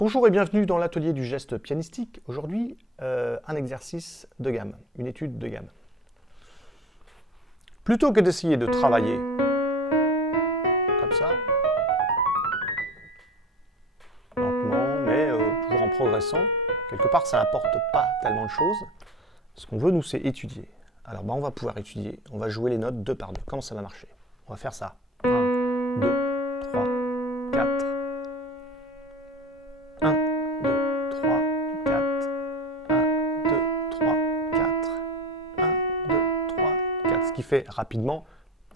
Bonjour et bienvenue dans l'atelier du geste pianistique. Aujourd'hui, un exercice de gamme, une étude de gamme. Plutôt que d'essayer de travailler comme ça, lentement, mais toujours en progressant, quelque part ça n'apporte pas tellement de choses. Ce qu'on veut, nous, c'est étudier. Alors, on va pouvoir étudier, on va jouer les notes deux par deux. Comment ça va marcher? On va faire ça. 1, 2, 3, 4. 1, 2, 3, 4. 1, 2, 3, 4. 1, 2, 3, 4. Ce qui fait rapidement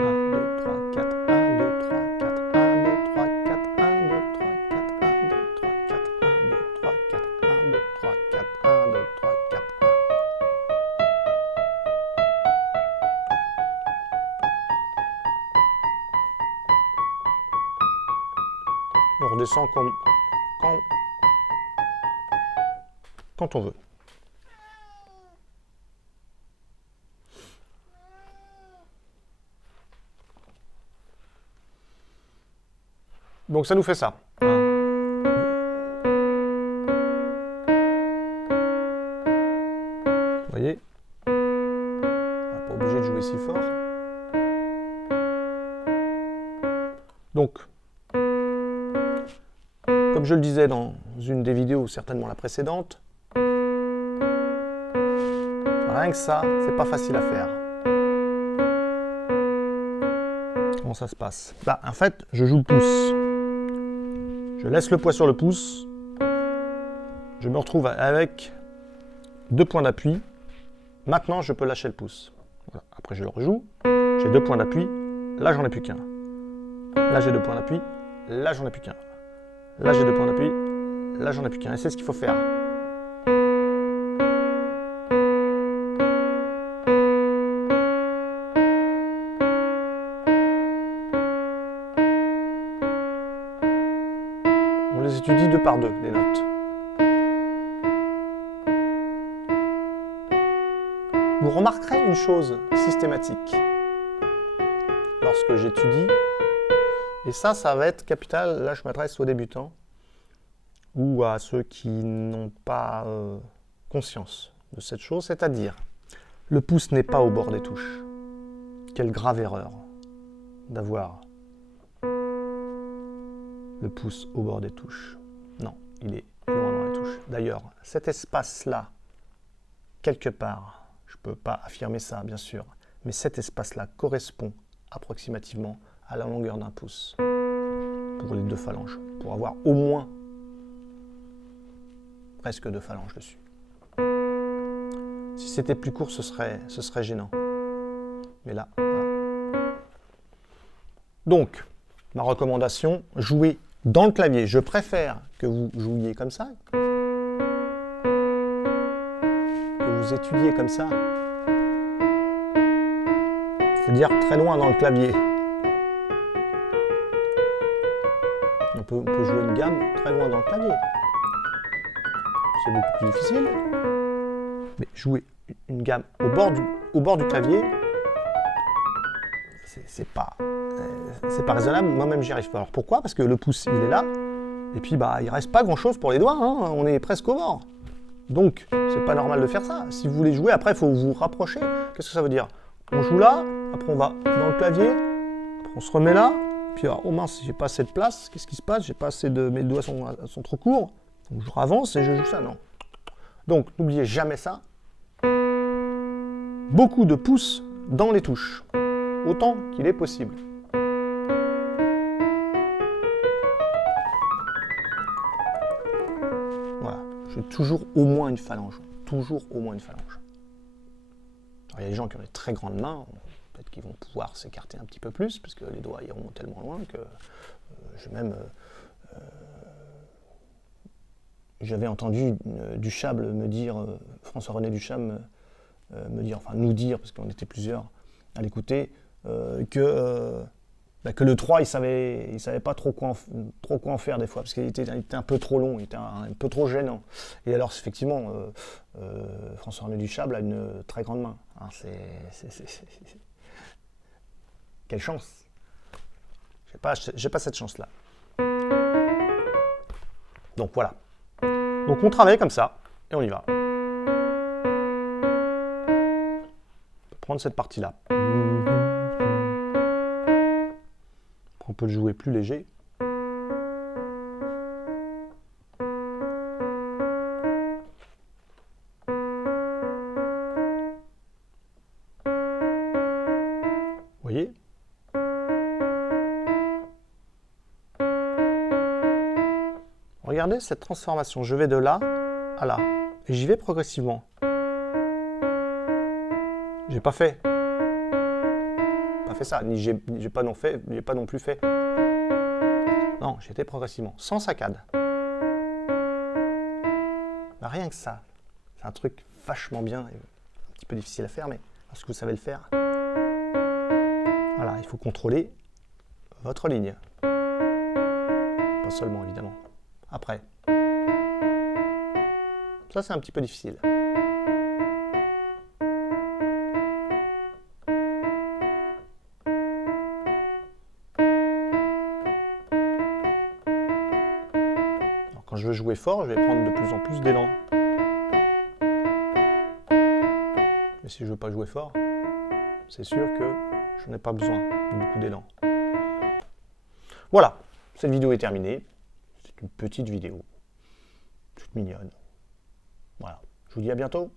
1, 2, 3, 4. 1, 2, 3, 4. 1, 2, 3, 4. 1, 2, 3, 4. 1, 2, 3, 4. 1, 2, 3, 4. 1, 2, 3, 4. 1, 2, 3, 4. On redescend quand on veut. Donc ça nous fait ça. Vous voyez? On n'est pas obligé de jouer si fort. Donc, comme je le disais dans une des vidéos, certainement la précédente, rien que ça, c'est pas facile à faire. Comment ça se passe? En fait, je joue le pouce. Je laisse le poids sur le pouce. Je me retrouve avec 2 points d'appui. Maintenant, je peux lâcher le pouce. Voilà. Après, je le rejoue. J'ai 2 points d'appui. Là, j'en ai plus qu'un. Là, j'ai 2 points d'appui. Là, j'en ai plus qu'un. Là, j'ai 2 points d'appui. Là, j'en ai plus qu'un. Et c'est ce qu'il faut faire. On les étudie 2 par 2, les notes. Vous remarquerez une chose systématique lorsque j'étudie, et ça va être capital. Là, je m'adresse aux débutants ou à ceux qui n'ont pas conscience de cette chose, c'est-à-dire le pouce n'est pas au bord des touches. Quelle grave erreur d'avoir le pouce au bord des touches. Non, il est loin dans les touches. D'ailleurs, cet espace-là, quelque part, je ne peux pas affirmer ça, bien sûr, mais cet espace-là correspond approximativement à la longueur d'un pouce pour les 2 phalanges, pour avoir au moins presque 2 phalanges dessus. Si c'était plus court, ce serait gênant. Mais là, voilà. Donc, ma recommandation, jouez dans le clavier. Je préfère que vous jouiez comme ça, que vous étudiez comme ça. C'est-à-dire très loin dans le clavier. On peut jouer une gamme très loin dans le clavier. C'est beaucoup plus difficile. Mais jouer une gamme au bord du clavier, c'est pas raisonnable. Moi-même, j'y arrive pas. Alors pourquoi? Parce que le pouce, il est là. Et puis, il reste pas grand-chose pour les doigts. Hein. On est presque au bord. Donc, c'est pas normal de faire ça. Si vous voulez jouer, après, il faut vous rapprocher. Qu'est-ce que ça veut dire? On joue là. Après, on va dans le clavier. Après, on se remet là. Puis, oh mince, j'ai pas assez de place. Qu'est-ce qui se passe? J'ai pas assez de... Mes doigts sont trop courts. Donc, je avance et je joue ça. Non. Donc, n'oubliez jamais ça. Beaucoup de pouces dans les touches. Autant qu'il est possible. Voilà. J'ai toujours au moins une phalange. Toujours au moins une phalange. Alors, il y a des gens qui ont des très grandes mains. Peut-être qu'ils vont pouvoir s'écarter un petit peu plus, parce que les doigts iront tellement loin que j'avais entendu Duchâble me dire, François-René Duchâble me dire, enfin nous dire, parce qu'on était plusieurs à l'écouter, que le 3, il savait pas trop quoi en faire des fois, parce qu'il était un peu trop long, il était un peu trop gênant. Et alors, effectivement, François-René Duchâble a une très grande main. Hein, quelle chance! J'ai pas cette chance-là. Donc voilà, Donc on travaille comme ça, et on y va. Prendre cette partie-là. On peut le jouer plus léger. Vous voyez? Regardez cette transformation. Je vais de là à là. Et j'y vais progressivement. J'ai pas fait ça, ni j'ai pas non plus fait. Non, j'étais progressivement, sans saccade. Bah, rien que ça, c'est un truc vachement bien, et un petit peu difficile à faire, mais lorsque vous savez le faire, voilà, il faut contrôler votre ligne. Pas seulement, évidemment. Après. Ça, c'est un petit peu difficile. Quand je veux jouer fort, je vais prendre de plus en plus d'élan. Mais si je ne veux pas jouer fort, c'est sûr que je n'ai pas besoin de beaucoup d'élan. Voilà, cette vidéo est terminée. C'est une petite vidéo, toute mignonne. Voilà, je vous dis à bientôt.